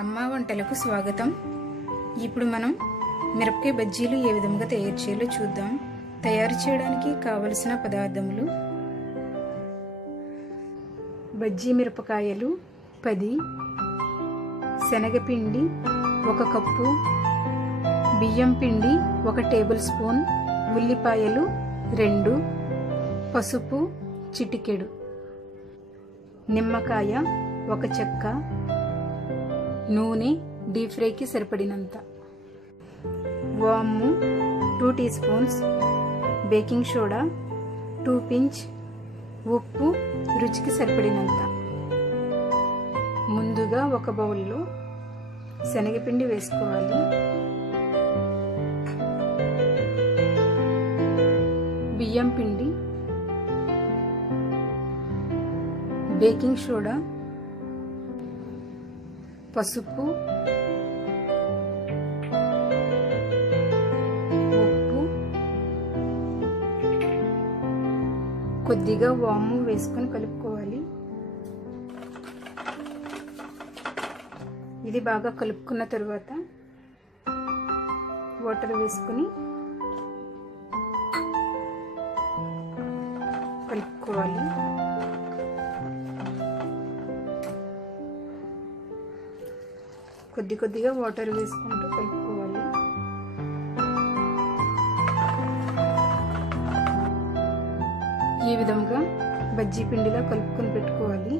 అమ్మ వంటలకు స్వాగతం. ఇప్పుడు మనం మిరపకాయ బజ్జీలు ఏ విధంగా తయారు చేయాలో చూద్దాం. తయారు చేయడానికి కావలసిన పదార్థములు: బజ్జీ మిరపకాయలు 10, శనగపిండి 1 కప్పు, బియ్యం పిండి 1 టేబుల్ స్పూన్, ఉల్లిపాయలు 2, పసుపు చిటికెడు, నిమ్మకాయ 1 చెక్క, నూనె డీప్ ఫ్రైకి సరిపడినంత, వాము 2 teaspoons, baking soda 2 pinch, ఉప్పు రుచికి సరిపడినంత. ముందుగా ఒక బౌల్లో శనగపిండి వేసుకోవాలి. బియ్యం పిండి, బేకింగ్ సోడా, పసుపు, ఉప్పు, కొద్దిగా వాము వేసుకొని కలుపుకోవాలి. ఇది బాగా కలుపుకున్న తరువాత వాటర్ వేసుకొని కలుపుకోవాలి. కొద్దిగా వాటర్ వేసుకుంటూ కలుపుకోవాలి. ఈ విధంగా బజ్జీ పిండిలో కలుపుకొని పెట్టుకోవాలి.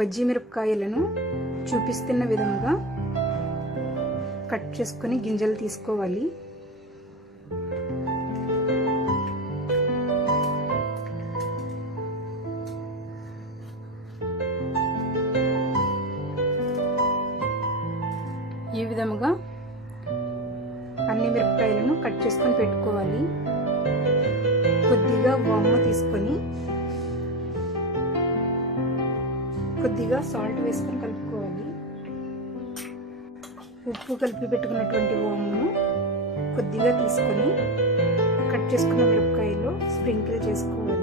బజ్జీ మిరపకాయలను చూపిస్తున్న విధంగా కట్ చేసుకొని గింజలు తీసుకోవాలి. ఈ విధముగా అన్ని మిరపకాయలను కట్ చేసుకొని పెట్టుకోవాలి. కొద్దిగా వాము తీసుకొని కొద్దిగా సాల్ట్ వేసుకొని కలుపుకోవాలి. ఉప్పు కలిపి పెట్టుకున్నటువంటి వామును కొద్దిగా తీసుకొని కట్ చేసుకున్న మిరపకాయలో స్ప్రింకిల్ చేసుకోవాలి.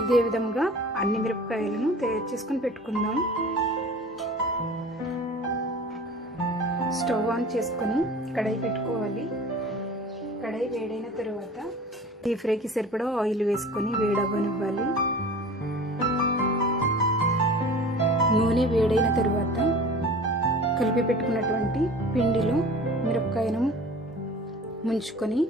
ఇదే విధంగా అన్ని మిరపకాయలను తయారు చేసుకొని పెట్టుకుందాం. స్టవ్ ఆన్ చేసుకొని కడాయి పెట్టుకోవాలి. కడాయి వేడైన తరువాత డీప్ ఫ్రైకి సరిపడా ఆయిల్ వేసుకొని వేడవ్వనివ్వాలి. నూనె వేడైన తరువాత కలిపి పెట్టుకున్నటువంటి పిండిలో మిరపకాయను ముంచుకొని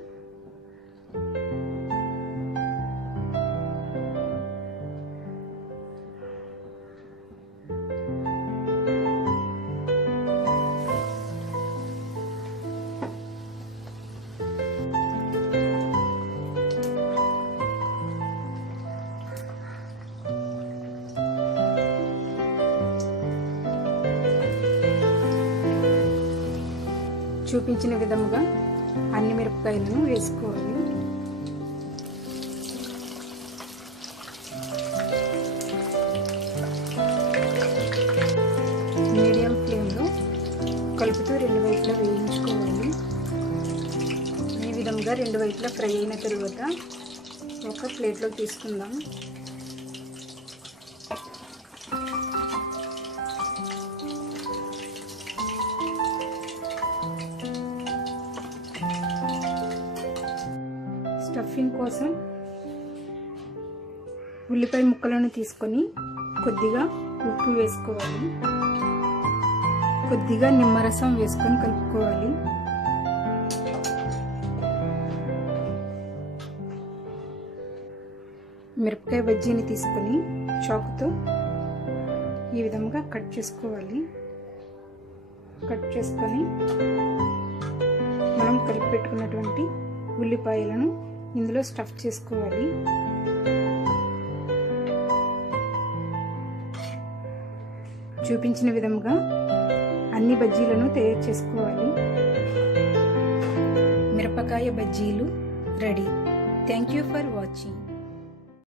చూపించిన విధముగా అన్ని మిరపకాయలను వేసుకోవాలి. మీడియం ఫ్లేమ్లో కలుపుతూ 2 వైపులా వేయించుకోవాలి. ఈ విధంగా 2 వైపులా ఫ్రై అయిన తరువాత ఒక ప్లేట్లోకి తీసుకుందాం. స్టఫింగ్ కోసం ఉల్లిపాయ ముక్కలను తీసుకొని కొద్దిగా ఉప్పు వేసుకోవాలి. కొద్దిగా నిమ్మరసం వేసుకొని కలుపుకోవాలి. మిరపకాయ బజ్జీని తీసుకొని చాకుతో ఈ విధంగా కట్ చేసుకోవాలి. కట్ చేసుకొని మనం కలిపి పెట్టుకున్నటువంటి ఉల్లిపాయలను ఇందులో స్టఫ్ చేసుకోవాలి. చూపించిన విధంగా అన్ని బజ్జీలను తయారు చేసుకోవాలి. మిరపకాయ బజ్జీలు ready. Thank you for watching.